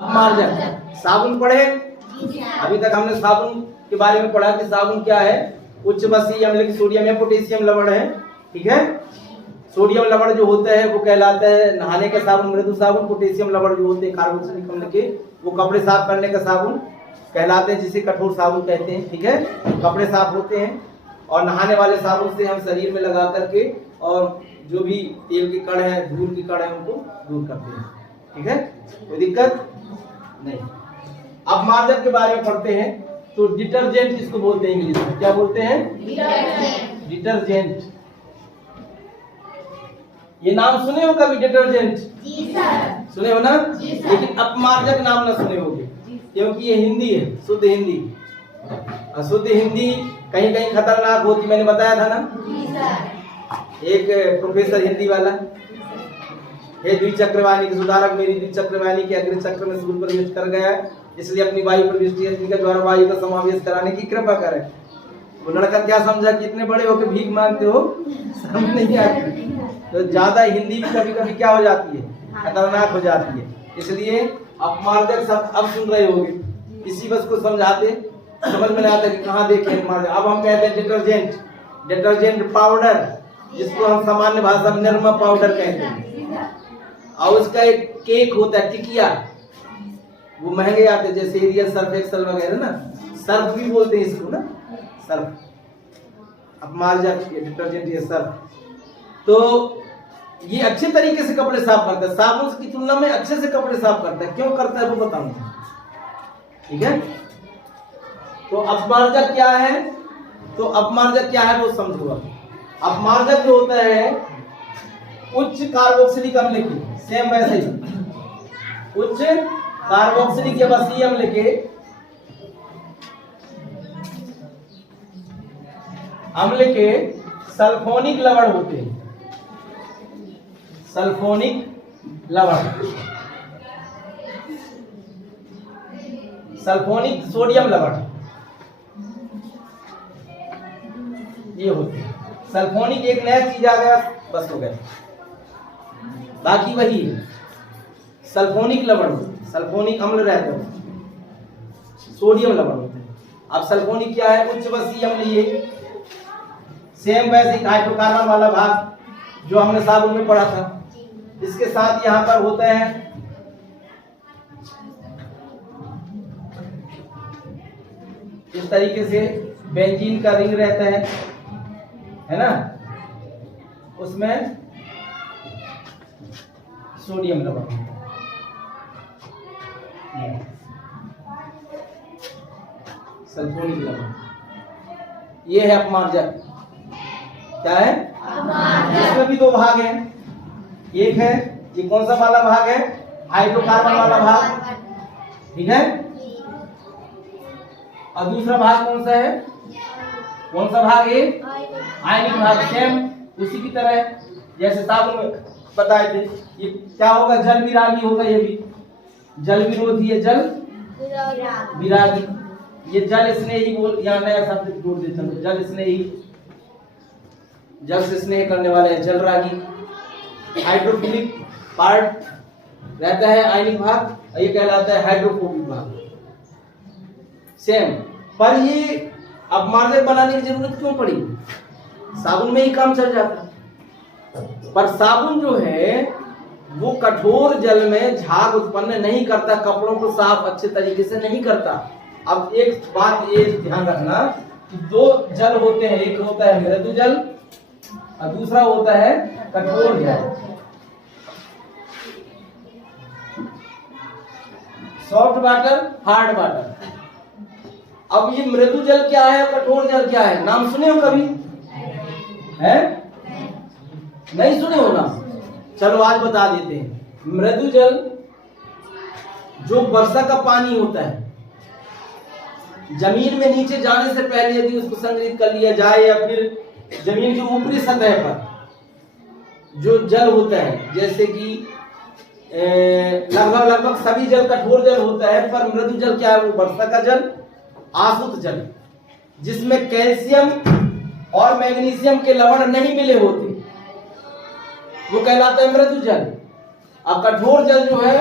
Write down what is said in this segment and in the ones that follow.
मार्जन। साबुन पढ़े? अभी तक हमने साबुन के बारे में पढ़ा कि साबुन क्या है। उच्च बसीय अम्ल सोडियम या पोटेशियम लवण है, ठीक है। सोडियम लवण जो होता है वो कहलाता है नहाने का साबुन मृदु साबुन। पोटेशियम लवण जो होते हैं कार्बोक्सिलिक अम्ल के, वो कपड़े साफ करने का साबुन कहलाते हैं, जिसे कठोर साबुन कहते हैं, ठीक है। कपड़े साफ होते हैं और नहाने वाले साबुन से हम शरीर में लगा करके और जो भी तेल के कण है, धूल के कण है, उनको दूर करते हैं, ठीक है। कोई दिक्कत नहीं। अब मार्जक के बारे में पढ़ते हैं। तो डिटर्जेंट इसको बोलते हैं इंग्लिश में, क्या बोलते हैं? डिटर्जेंट। ये नाम सुने हो कभी डिटर्जेंट? जी सर। सुने हो ना? लेकिन अपमार्जक नाम ना सुने होगे, क्योंकि ये हिंदी है, शुद्ध हिंदी। अशुद्ध हिंदी कहीं कहीं खतरनाक होती, मैंने बताया था ना। जी सर। एक प्रोफेसर हिंदी वाला हे द्विचक्रवाणी के सुधारक मेरी द्विचक्रवाणी के अग्र चक्र में सूर्य प्रवेश कर गया, इसलिए अपनी वायु प्रविष्टि के द्वारा वायु का समावेश कराने की कृपा करें। वो लड़का क्या समझा कि इतने बड़े होकर भीख मांगते हो, समझ नहीं आती। तो ज्यादा हिंदी भी कभी कभी क्या हो जाती है, खतरनाक हो जाती है। इसलिए अपमार्जक शब्द अब सुन रहे होंगे, किसी बस को समझाते समझ में नहीं आता कि कहाँ देखे अपमार्जक। अब हम कहते हैं डिटर्जेंट, डिटर्जेंट पाउडर, जिसको हम सामान्य भाषा में निरमा पाउडर कहते हैं। और उसका एक केक होता है, टिकिया, वो महंगे आते हैं, जैसे एरियल सर्फ एक्सल वगैरह ना, सर्फ भी बोलते हैं इसको ना, सर्फ। अपमार्जक डिटर्जेंट ये सर्फ। तो ये अच्छे तरीके से कपड़े साफ करता है, साबुन की तुलना में अच्छे से कपड़े साफ करता है। क्यों करता है वो बताऊंगा, ठीक है। तो अपमार्जक क्या है? तो अपमार्जक क्या है वो समझो। अपमार्जक जो होता है उच्च कार्बोक्सिलिक अम्ल की, सेम वैसे ही उच्च कार्बोक्सिलिक या बसीय अम्ल के सल्फोनिक लवण होते हैं। सल्फोनिक लवण, सल्फोनिक सोडियम लवण, ये होते हैं। सल्फोनिक एक नया चीज आ गया, बस हो गया, बाकी वही है। सल्फोनिक लवण, सल्फोनिक अम्ल रहते हैं, सोडियम लवण होते हैं। अब सल्फोनिक क्या है? उच्च बसीय अम्ल। ये सेम वैसे ही हाइड्रोकार्बन वाला भाग जो हमने साबुन में पढ़ा था, इसके साथ यहाँ पर होता है इस तरीके से बेंजीन का रिंग रहता है ना, उसमें सोडियम लवण, सल्फोनिक लवण, ये है अपमार्जक। क्या है? इसमें भी दो भाग हैं। एक है ये कौन सा वाला भाग है? हाइड्रोकार्बन वाला भाग, ठीक है। और दूसरा भाग कौन सा है? कौन सा भाग है? आयनिक भाग। सेम उसी की तरह जैसे साबुन में बताए थे, ये क्या होगा? जल विरागी होगा। ये भी जल विरोधी है, जल विरागी। ये जल स्नेही बोल, यहाँ नया शब्द जोड़ देता हूँ, जल स्नेही, जल से स्नेह करने वाले है, जल रागी। हाइड्रोफिलिक पार्ट रहता है आयनिक भाग, ये कहलाता है हाइड्रोफोबिक भाग। सेम, पर ये अपमार्जक बनाने की जरूरत क्यों पड़ी? साबुन में ही काम चल जाता। पर साबुन जो है वो कठोर जल में झाग उत्पन्न नहीं करता, कपड़ों को साफ अच्छे तरीके से नहीं करता। अब एक बात ये ध्यान रखना कि दो जल होते हैं, एक होता है मृदु जल और दूसरा होता है कठोर जल। Soft water, hard water. अब ये मृदु जल क्या है और कठोर जल क्या है? नाम सुने हो कभी? है? नहीं सुने हो ना? चलो आज बता देते हैं। मृदु जल जो वर्षा का पानी होता है, जमीन में नीचे जाने से पहले यदि उसको संग्रहित कर लिया जाए, या फिर जमीन की ऊपरी सतह पर जो जल होता है, जैसे कि लगभग सभी जल कठोर जल होता है, पर मृदु जल क्या है? वो वर्षा का जल, आसुत जल, जिसमें कैल्शियम और मैग्नीशियम के लवण नहीं मिले होते, वो कहलाता है मृदु जल। और कठोर जल जो है,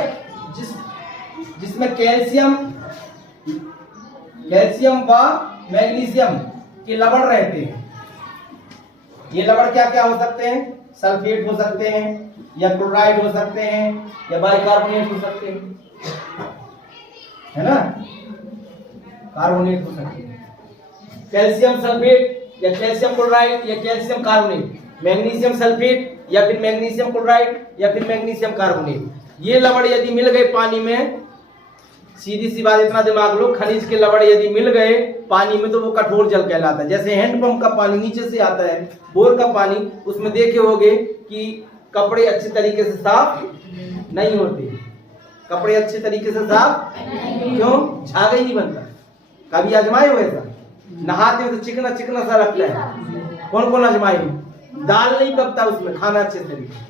जिस जिसमें कैल्शियम व मैग्नीशियम के लवण रहते हैं। ये लवण क्या क्या हो सकते हैं? सल्फेट हो सकते हैं, या क्लोराइड हो सकते हैं, या बाइकार्बोनेट हो सकते हैं, है ना, कार्बोनेट हो सकते हैं। कैल्शियम सल्फेट या कैल्शियम क्लोराइड या कैल्शियम कार्बोनेट, मैग्नीशियम सल्फेट या फिर मैग्नीशियम क्लोराइड या फिर मैग्नीशियम कार्बोनेट, ये लवण यदि मिल गए पानी में, सीधी सी बात इतना दिमाग लो, खनिज के लवण यदि मिल गए पानी में तो वो कठोर जल कहलाता है। जैसे हैंडपंप का पानी नीचे से आता है, बोर का पानी, उसमें देखे होगे कि कपड़े अच्छे तरीके से साफ नहीं होते। कपड़े अच्छे तरीके से साफ क्यों? झाग ही नहीं बनता। कभी आजमाए हो ऐसा? नहाते हो तो चिकना चिकना सा लगता है। कौन कौन आजमाए? दाल नहीं पकता उसमें, खाना अच्छे तरीके से,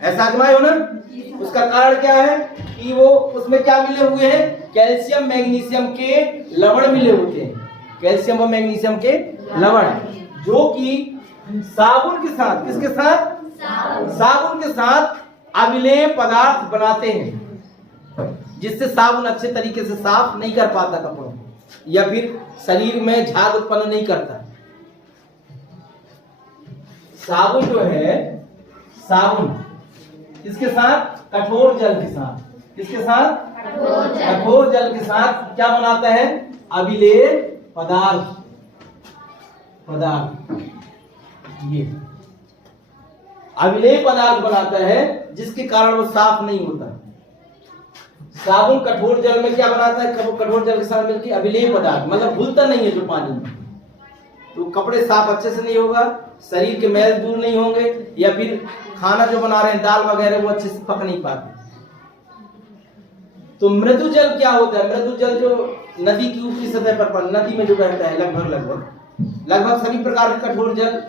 ऐसा आजमाए हो ना? उसका कारण क्या है कि वो उसमें क्या मिले हुए हैं? कैल्शियम मैग्नीशियम के लवण मिले होते हैं। कैल्शियम और मैग्नीशियम के लवण, जो कि साबुन के साथ, किसके साथ? साबुन के साथ अविलेय पदार्थ बनाते हैं, जिससे साबुन अच्छे तरीके से साफ नहीं कर पाता कपड़ों को, या फिर शरीर में झाग उत्पन्न नहीं करता। साबुन जो है, साबुन किसके साथ? कठोर जल के साथ। किसके साथ? कठोर जल के साथ क्या बनाता है? अविलेय पदार्थ। ये अविलेय पदार्थ बनाता है, जिसके कारण वो साफ नहीं होता। साबुन कठोर जल में क्या बनाता है? कठोर जल के साथ मिलकर अविलेय पदार्थ, मतलब घुलता नहीं है जो पानी में, तो कपड़े साफ अच्छे से नहीं होगा, शरीर के मैल दूर नहीं होंगे, या फिर खाना जो बना रहे हैं दाल वगैरह वो अच्छे से पक नहीं पाते। तो मृदु जल क्या होता है? मृदु जल जो नदी की ऊपरी सतह पर नदी में जो बहता है, लगभग सभी प्रकार के कठोर जल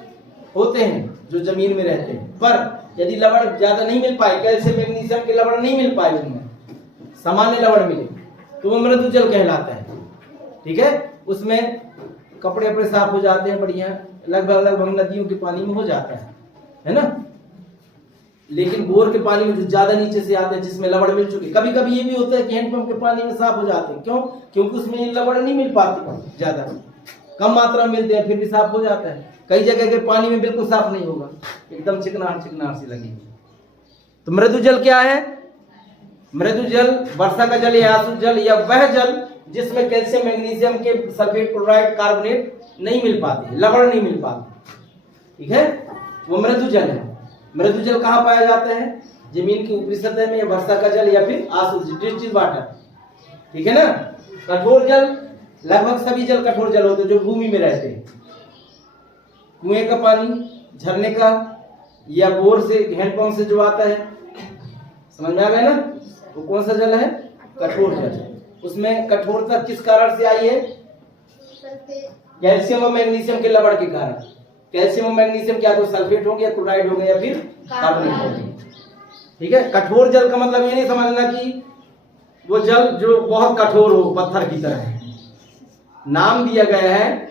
होते हैं जो जमीन में रहते हैं। पर यदि लवण ज्यादा नहीं मिल पाए, कैल्शियम मैग्नीशियम के लवण नहीं मिल पाए, उनमें सामान्य लवण मिले, तो वो मृदु जल कहलाता है। ठीक है, उसमें कपड़े अपने साफ हो जाते हैं बढ़िया, लगभग नदियों के पानी में हो जाता है ना। लेकिन बोर के पानी में जो ज्यादा नीचे से आते हैं, जिसमें लवण मिल चुके, कभी कभी ये भी होता है कि हैंडपंप के पानी में साफ हो जाते हैं। क्यों? क्योंकि उसमें लवण नहीं मिल पाती, ज्यादा कम मात्रा में मिलते हैं, फिर भी साफ हो जाता है। कई जगह के पानी में बिल्कुल साफ नहीं होगा, एकदम चिकनाहट सी लगेगी। तो मृदु जल क्या है? मृदु जल वर्षा का जल या आसुत जल, या वह जल जिसमें कैल्शियम मैग्नीशियम के सल्फेट क्लोराइड कार्बोनेट नहीं मिल पाते, लवण नहीं मिल पाते। ठीक है, वो मृदु जल है। मृदु जल कहाँ पाया जाता है? जमीन की ऊपरी सतह में, या वर्षा का जल, या फिर आसुत डिस्टिल्ड वाटर। ठीक है ना। कठोर जल, लगभग सभी जल कठोर जल होते हैं जो भूमि में रहते हैं। कुएं का पानी, झरने का, या बोर से, हैंडपंप से जो आता है, समझ में आ गया ना? वो कौन सा जल है? कठोर जल। उसमें कठोरता किस कारण से आई है? कैल्शियम और मैग्नीशियम के लवण के कारण। कैल्शियम और मैग्नीशियम क्या तो सल्फेट होंगे, या क्लोराइड होंगे, या फिर कार्बोनेट होंगे। ठीक है, कठोर जल का मतलब ये नहीं समझना कि वो जल जो बहुत कठोर हो, पत्थर की तरह है। नाम दिया गया है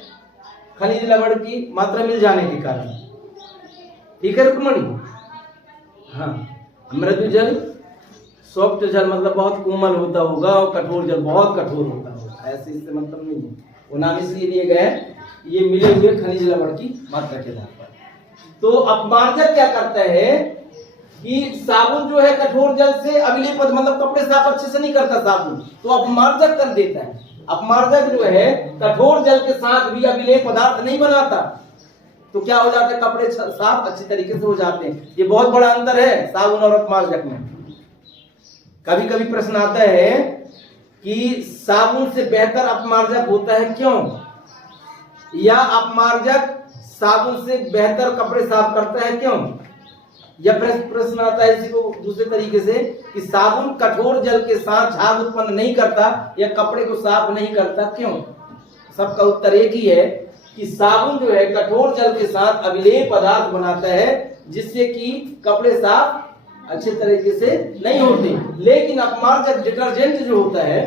खनिज लवण की मात्रा मिल जाने के कारण। ठीक है रुक्मणी? हाँ, मृदु जल, सॉफ्ट जल मतलब बहुत कोमल होता होगा, और कठोर जल बहुत कठोर होता होगा, ऐसे इससे मतलब नहीं है। वो नाम इसलिए दिए गए हैं, ये मिले हुए खनिज लवण की मात्रा के आधार पर। तो अपमार्जक क्या करता है कि साबुन जो है कठोर जल से अविलेय पद, मतलब कपड़े साफ अच्छे से नहीं करता साबुन, तो अपमार्जक कर देता है। अपमार्जक जो है कठोर जल के साथ भी अविलेय पदार्थ नहीं बनाता, तो क्या हो जाता है? कपड़े साफ अच्छे तरीके से हो जाते हैं। ये बहुत बड़ा अंतर है साबुन और अपमार्जक में। कभी कभी प्रश्न आता है कि साबुन से बेहतर अपमार्जक होता है क्यों, या अपमार्जक साबुन से बेहतर कपड़े साफ करता है क्यों। या प्रश्न आता है इसी को दूसरे तरीके से कि साबुन कठोर जल के साथ झाग उत्पन्न नहीं करता या कपड़े को साफ नहीं करता क्यों। सबका उत्तर एक ही है कि साबुन जो है कठोर जल के साथ अविलेय पदार्थ बनाता है, जिससे कि कपड़े साफ अच्छे तरीके से नहीं होते। लेकिन अपमार्जक डिटर्जेंट जो होता है,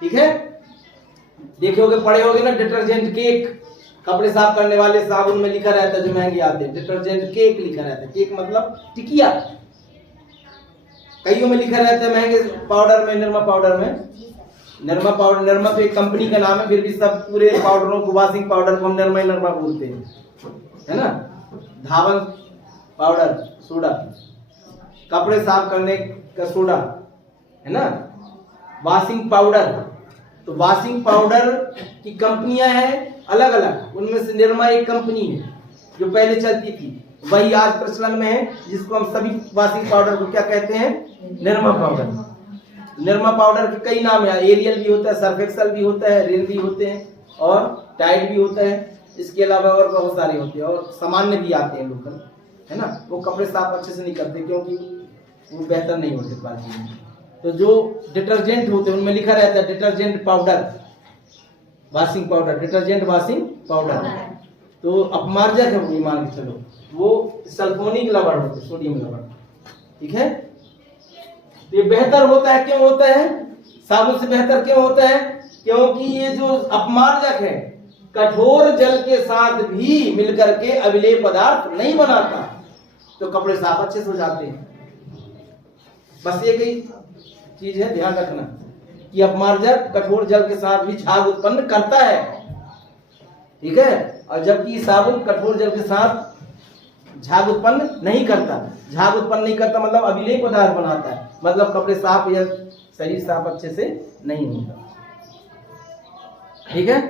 ठीक है, देखे होगे, पढ़े होगे ना, डिटर्जेंट केक, कपड़े साफ करने वाले साबुन में लिखा रहता है जो महंगे आते हैं, डिटर्जेंट केक लिखा रहता है। केक मतलब टिकिया, कईयों में लिखा रहता है महंगे पाउडर में, निरमा पाउडर में। निरमा पाउडर, निरमा तो एक कंपनी का नाम है, फिर भी सब पूरे पाउडरों को, वॉशिंग पाउडर को हम निरमा ही निरमा बोलते हैं, है ना। धावन पाउडर, सोडा, कपड़े साफ करने का सोडा, है ना। वॉशिंग पाउडर, तो वॉशिंग पाउडर की कंपनियां हैं अलग अलग, उनमें से निरमा एक कंपनी है जो पहले चलती थी, वही आज प्रचलन में है, जिसको हम सभी वॉशिंग पाउडर को क्या कहते हैं, निरमा पाउडर। निरमा पाउडर के कई नाम है, एरियल भी होता है, सर्फ एक्सेल भी होता है, रिन भी होते हैं और टाइड भी होता है। इसके अलावा और बहुत सारे होते हैं और सामान्य भी आते हैं लोकल, है ना। वो कपड़े साफ अच्छे से नहीं करते क्योंकि वो बेहतर नहीं होते क्वालिटी में। तो जो डिटर्जेंट होते हैं उनमें लिखा रहता है detergent powder, washing powder, detergent washing powder. तो अपमार्जक है वो, मान के चलो, वो सल्फोनिक लवण होते, सोडियम लवण, ठीक है। तो ये बेहतर होता है, क्यों होता है, साबुन से बेहतर क्यों होता है, क्योंकि ये जो अपमार्जक है कठोर जल के साथ भी मिलकर के अविलेय पदार्थ नहीं बनाता, तो कपड़े साफ अच्छे से हो जाते हैं। बस ये कई चीज है, ध्यान रखना कि अपमार्जक कठोर जल के साथ भी झाग उत्पन्न करता है, ठीक है। और जबकि साबुन कठोर जल के साथ झाग उत्पन्न नहीं करता। झाग उत्पन्न नहीं करता मतलब अविलेय पदार्थ बनाता है, मतलब कपड़े साफ या शरीर साफ अच्छे से नहीं होता, ठीक है।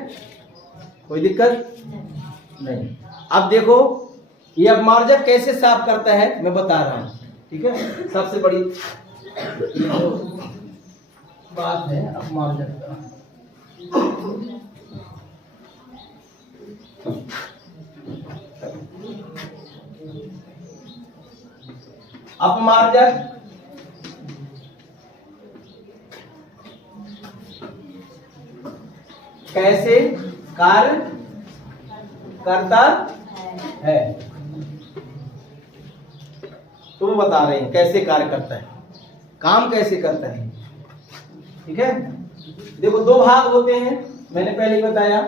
कोई दिक्कत नहीं। अब देखो ये अपमार्जक कैसे साफ करता है मैं बता रहा हूं, ठीक है। सबसे बड़ी ये जो बात है अपमार्जक का, अपमार्जक कैसे कार्य करता है, तो वो बता रहे हैं कैसे कार्य करता है, काम कैसे करता है, ठीक है। देखो दो भाग होते हैं, मैंने पहले ही बताया,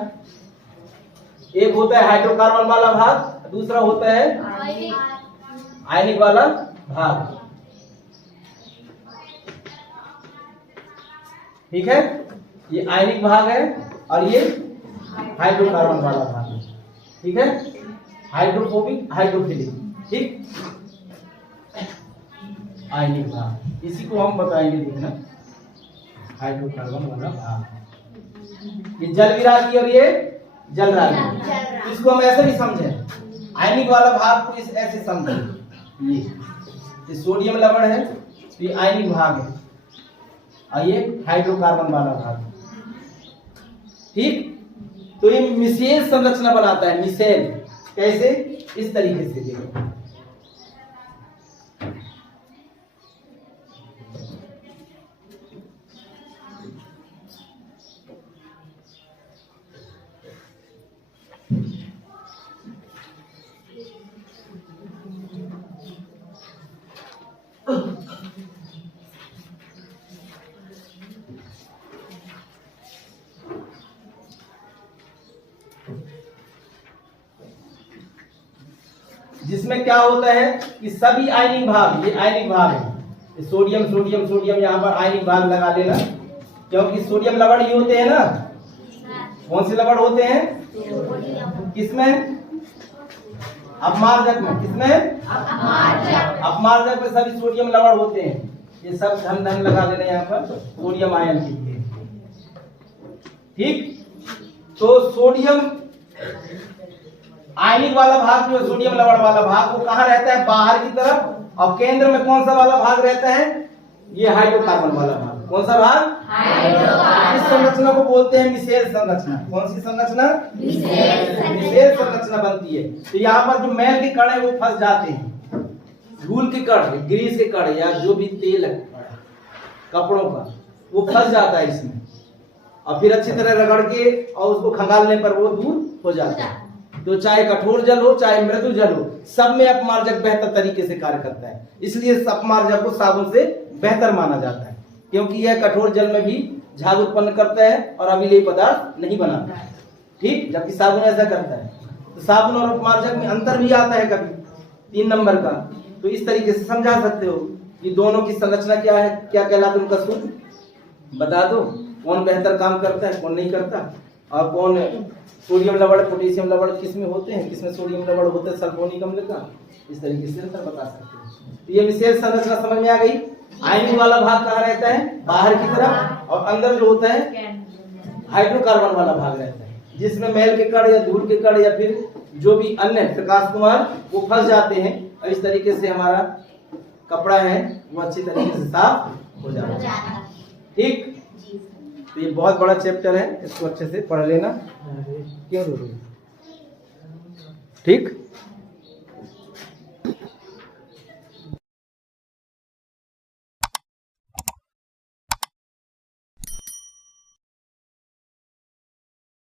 एक होता है हाइड्रोकार्बन वाला भाग, दूसरा होता है आयनिक वाला भाग, ठीक है। ये आयनिक भाग है और ये हाइड्रोकार्बन वाला भाग है, ठीक है। हाइड्रोफोबिक, हाइड्रोफिलिक, ठीक। आयनिक भाग इसी को हम बताएंगे, देखना हाइड्रोकार्बन वाला भाग, ये जल विरागी और ये जल रागी। इसको हम ऐसे भी समझे, आयनिक वाला भाग को इस ऐसे समझे, ये सोडियम लवण है, तो ये आयनिक भाग है और ये हाइड्रोकार्बन वाला भाग, ठीक। तो ये मिसेल संरचना बनाता है, मिसेल कैसे, इस तरीके से देखो, जिसमें क्या होता है कि सभी आयनिक भाग, ये आयनिक भाग है, सोडियम सोडियम सोडियम, यहाँ पर आयनिक भाग लगा लेना, क्योंकि सोडियम लवण ही होते हैं ना। कौन से लवण होते हैं, किसमें, अपमार्जक में, किसमें, अपमार्जक में सभी सोडियम लवण होते हैं। ये सब धन धन लगा लेना यहाँ पर सोडियम आयन के लिए, ठीक। तो सोडियम आयनिक वाला भाग जो है, सोडियम लवण वाला भाग, वो कहाँ रहता है, बाहर की तरफ, और केंद्र में कौन सा वाला भाग रहता है, ये हाइड्रोकार्बन वाला भाग। कौन सा भाग, हाइड्रोकार्बन। इस संरचना को बोलते हैं मिसेल संरचना। कौन सी संरचना, मिसेल संरचना बनती है। तो यहाँ पर जो मैल के कण है वो फंस जाते हैं, धूल के कण, ग्रीस के कण या जो भी तेल है कपड़ों का, वो फंस जाता है इसमें, और फिर अच्छी तरह रगड़ के और उसको खंगालने पर वो दूर हो जाता है। तो चाहे कठोर जल हो चाहे मृदु जल हो, सब में अपमार्जक बेहतर तरीके से कार्य करता है। इसलिए अपमार्जक को साबुन से बेहतर माना जाता है, क्योंकि यह कठोर जल में भी झाग उत्पन्न करता है और अविलेय पदार्थ नहीं बनाता है, ठीक। जबकि साबुन ऐसा करता है। तो साबुन और अपमार्जक में अंतर भी आता है कभी 3 नंबर का, तो इस तरीके से समझा सकते हो। कि दोनों की संरचना क्या है, क्या कहलाता है उनका सूत्र बता दो। कौन बेहतर काम करता है, कौन नहीं करता, और कौन सोडियम लवण पोटेशियम लवण किसमें होते हैं, किसमें सोडियम लवण होते हैं सल्फोनिक अम्ल का, इस तरीके से सर बता सकते हैं। तो ये विशेष संरचना समझ में आ गई। आयनिक वाला भाग कहाँ रहता है, बाहर की तरफ, और अंदर जो होता है हाइड्रोकार्बन वाला भाग रहता है, जिसमें मैल के कण या धूल के कण या फिर जो भी अन्य प्रकाश कुमार वो फंस जाते हैं, और इस तरीके से हमारा कपड़ा है वो अच्छी तरीके से साफ हो जाता है। ठीक, तो ये बहुत बड़ा चैप्टर है, इसको अच्छे से पढ़ लेना। क्यों रो रही हो? ठीक।